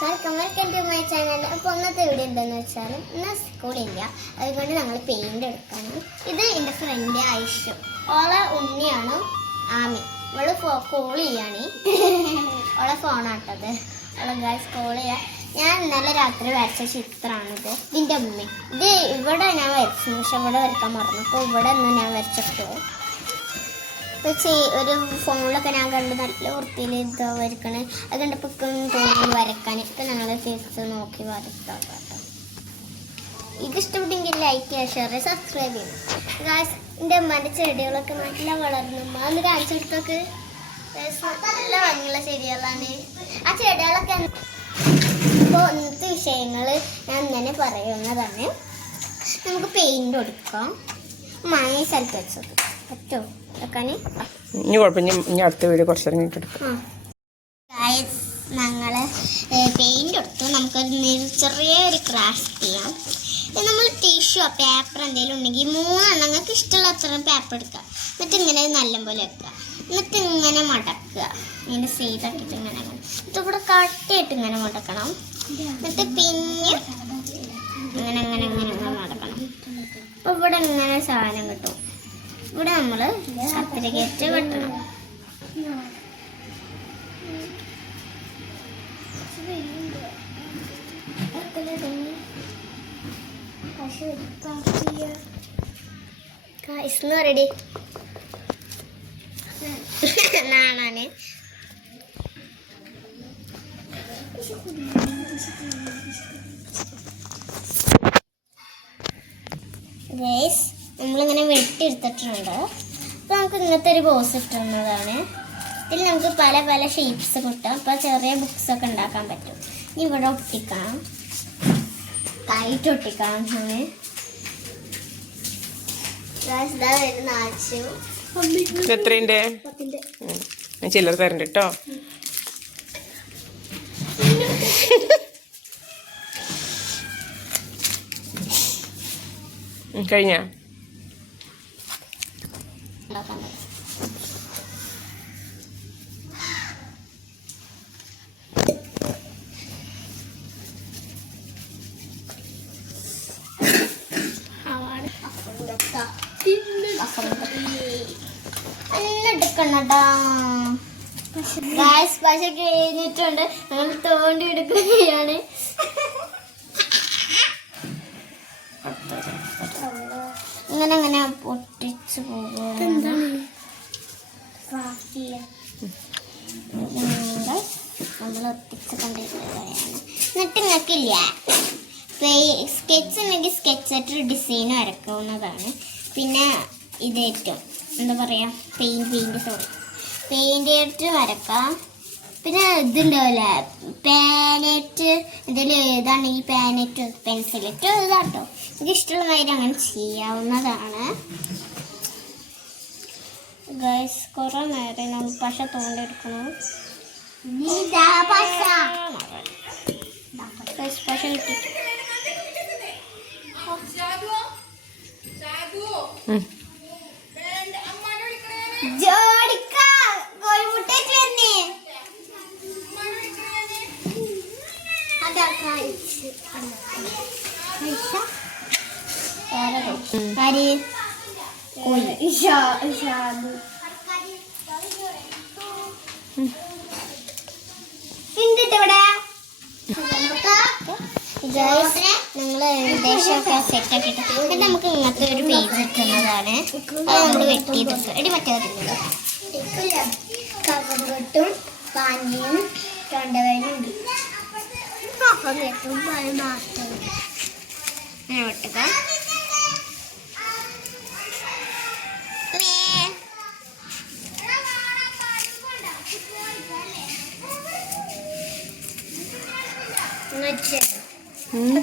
Welcome welcome to my channel അപ്പോൾ ഒന്നത്തെ video എന്താണെന്ന് വെച്ചാൽ ഇന്ന് സ്കൂളില്ല അതുകൊണ്ട് ഞങ്ങൾ പെയിന്റ് എടുക്കണം. ഇത് എന്റെ ഫ്രണ്ട് ഐഷു. ഓളെ ഉണ്ണിയാണ് ആമി. ഇവൾ കോൾ ചെയ്യാണ്. ഓളെ ഫോണാട്ടത് ഓളെ ഗൈസ് കോൾ ചെയ്യാൻ ഞാൻ ഇന്നലെ രാത്രി വരച്ച ചിത്രമാണിത്. ഇതിന്റെ ഉമ്മ ഇത് ഇവിടെ ഞാൻ വരച്ചു. പക്ഷെ ഇവിടെ വരക്കാൻ മറന്നു. അപ്പോൾ ഇവിടെ നിന്ന് ഞാൻ വരച്ചിട്ടു ഒരു ഫോണിലൊക്കെ ഞാൻ കണ്ട് നല്ല വൃത്തിയിൽ എന്തോ വരക്കണേ. അത് കണ്ടപ്പോൾ തോന്നി വരക്കാൻ. ഇപ്പൊ ഞങ്ങൾ ചേച്ചി നോക്കി വരക്കാം കേട്ടോ. ഇത് ഇഷ്ടപ്പെട്ടെങ്കിൽ ലൈക്ക് ചെയ്യുക ഷെയർ സബ്സ്ക്രൈബ് ചെയ്യുക. എന്റെ അമ്മേന്റെ ചെടികളൊക്കെ നല്ല വളർന്നു. അമ്മ കാണിച്ചു കൊടുത്തൊക്കെ. നല്ല ഭംഗിയുള്ള ചെടികളാണ്. ആ ചെടികളൊക്കെ ഇപ്പോൾ ഇന്നത്തെ വിഷയങ്ങൾ ഞാൻ ഇങ്ങനെ പറയുന്നതാണ്. നമുക്ക് പെയിന്റ് കൊടുക്കാം. മഴ സ്ഥലത്ത് വെക്കാൻ ഇനി കുഴപ്പമില്ല. ഇനി അടുത്ത വീഡിയോ കുറച്ച് ഇറങ്ങിയിട്ടെടുക്കും ഞങ്ങൾ പെയിന്റ് എടുത്തു. നമുക്കൊരു ചെറിയൊരു ക്രാഫ്റ്റ് ചെയ്യാം. നമ്മൾ ടിഷ്യൂ പേപ്പർ എന്തെങ്കിലും ഉണ്ടെങ്കിൽ മൂന്നെണ്ണം. നിങ്ങൾക്ക് ഇഷ്ടമുള്ള അത്രയും പേപ്പർ എടുക്കുക. എന്നിട്ട് ഇങ്ങനെ നല്ലപോലെ വെക്കുക. എന്നിട്ട് ഇങ്ങനെ മടക്കുക. ഇങ്ങനെ സൈഡാക്കിയിട്ട് ഇങ്ങനെ അങ്ങനെ. എന്നിട്ട് ഇവിടെ കട്ടിയായിട്ട് ഇങ്ങനെ മടക്കണം. എന്നിട്ട് പിന്നെ ഇങ്ങനെ അങ്ങനെ ഇങ്ങനെ ഇങ്ങനെ മടക്കണം. അപ്പോൾ ഇവിടെ ഇങ്ങനെ സാധനം കിട്ടും. ഇവിടെ നമ്മൾ കത്തിരിക്കറ്റ് വെട്ടണം റെഡി നാണാണ് ഗൈസ് നമ്മളിങ്ങനെ വെട്ടിയെടുത്തിട്ടുണ്ട്. അപ്പോൾ നമുക്ക് ഇങ്ങനത്തെ ഒരു ബോസ് ഇട്ടുന്നതാണ് ഇതിൽ നമുക്ക് പല പല ഷേപ്സ് കിട്ടും. അപ്പോൾ ചെറിയ ബുക്സ് ഒക്കെ ഉണ്ടാക്കാൻ പറ്റും. ഇനി ഇവിടെ ഒട്ടിക്കണം ടൈറ്റ് ഒട്ടിക്കണം അങ്ങനെ എത്രയുണ്ട്? ചില്ലറ തരണ്ട് കേട്ടോ. കഴിഞ്ഞ ഉണ്ടാക്കാൻ പറ്റും എടുക്കണട്ടാ ഗായ്സ് പശ കഴിഞ്ഞിട്ടുണ്ട്. നമ്മൾ തോണ്ടി എടുക്കുകയാണ് ഇങ്ങനെ അങ്ങനെ പൊട്ടിച്ചു പോകും നമ്മൾ ഒട്ടിച്ച് കൊണ്ടിരിക്കുകയാണ്. എന്നിട്ട് നിങ്ങൾക്കില്ല. സ്കെച്ച് ഉണ്ടെങ്കിൽ സ്കെച്ച് ആയിട്ട് ഡിസൈൻ വരക്കാവുന്നതാണ് പിന്നെ ഇത് ഏറ്റവും എന്താ പറയുക പെയിന്റ് പെയിന്റ് സോറി പെയിന്റ് ചെയ്തിട്ട് വരക്കാം. പിന്നെ ഇതുണ്ടാവില്ലേ പാനറ്റ് എന്തെങ്കിലും ഏതാണെങ്കിൽ പാനറ്റ് പെൻസിലേറ്റ് ഇതാട്ടോ എനിക്ക് ഇഷ്ടമുള്ള കാര്യം അങ്ങനെ ചെയ്യാവുന്നതാണ്. ഗൈസ് കുറെ നേരം നമ്മൾ പശ തോണ്ടെടുക്കണം. പശ. കിട്ടി. ആര് ഇവിടെ ഞങ്ങൾ ഏകദേശമൊക്കെ സെറ്റ് ആക്കിയിട്ട് എന്നിട്ട് നമുക്ക് ഇങ്ങനത്തെ ഒരു പേജ് കിട്ടുന്നതാണ് അത് നമ്മൾ വെട്ടിയിട്ട് എടി മറ്റേ കവറുകെട്ടും പാനിയും തൊണ്ടവേനുണ്ട് അങ്ങനെ വെട്ടുക മേ. വെച്ചേരാം. ഉം.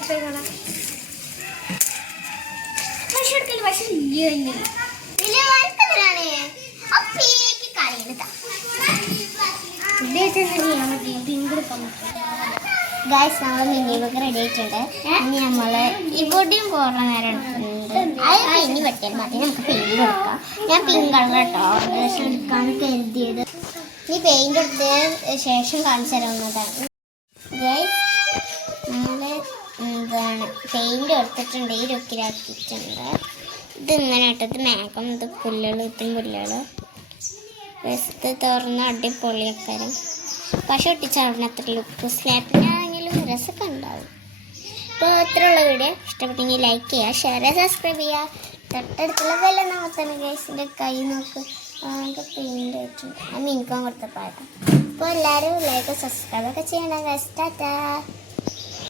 പക്ഷെ ഇല്ല. ഇതിൽ വലുപ്പത്തിലാണ്. അപ്പേക്ക് കളയരുത്. ഗൈസ് നമ്മൾ മിനി ബുക്ക് റെഡി ആയിട്ടുണ്ട് ഇനി നമ്മൾ ഇവിടെയും കുറേ നേരം അത് പിന്നി വെട്ടിയാൽ മതി. നമുക്ക് പെയിന്റ് കൊടുക്കാം ഞാൻ പിങ്ക് കളർ കേട്ടോ ഏകദേശം എടുക്കാന്ന് കരുതിയത്. ഇനി പെയിന്റ് എടുത്ത ശേഷം കാണിച്ചു തരാവുന്നതാണ് ഗൈസ് പെയിന്റ് എടുത്തിട്ടുണ്ട്. ഈ രൊക്കിലാക്കിയിട്ടുണ്ട് ഇത് ഇങ്ങനെ ഇട്ടത് മേഘം ഇത് പുല്ലുകൾ ഇത്തും പുല്ലുകൾ വെസ്റ്റ് തുറന്ന് അടിപൊളിയൊക്കെ പക്ഷെ ഒട്ടിച്ചാൽ അത്ര ലുക്ക് സ്ലാപ്പിനാണെങ്കിലും രസമൊക്കെ ഉണ്ടാവും അപ്പോൾ അത്രയുള്ള വീഡിയോ. ഇഷ്ടപ്പെട്ടെങ്കിൽ ലൈക്ക് ചെയ്യുക ഷെയർ ചെയ്യുക സബ്സ്ക്രൈബ് ചെയ്യുക. തൊട്ടടുത്തുള്ള വില നമുക്ക് ഗേസിന്റെ കൈ നോക്ക്. ആകെ പെയിന്റ് ആയിട്ടുണ്ട് അത് മിനിക്കാൻ കൊടുത്തപ്പോൾ അപ്പോൾ എല്ലാവരും ലൈക്ക് സബ്സ്ക്രൈബ് ഒക്കെ ചെയ്യണം ഗസ് ടാറ്റാ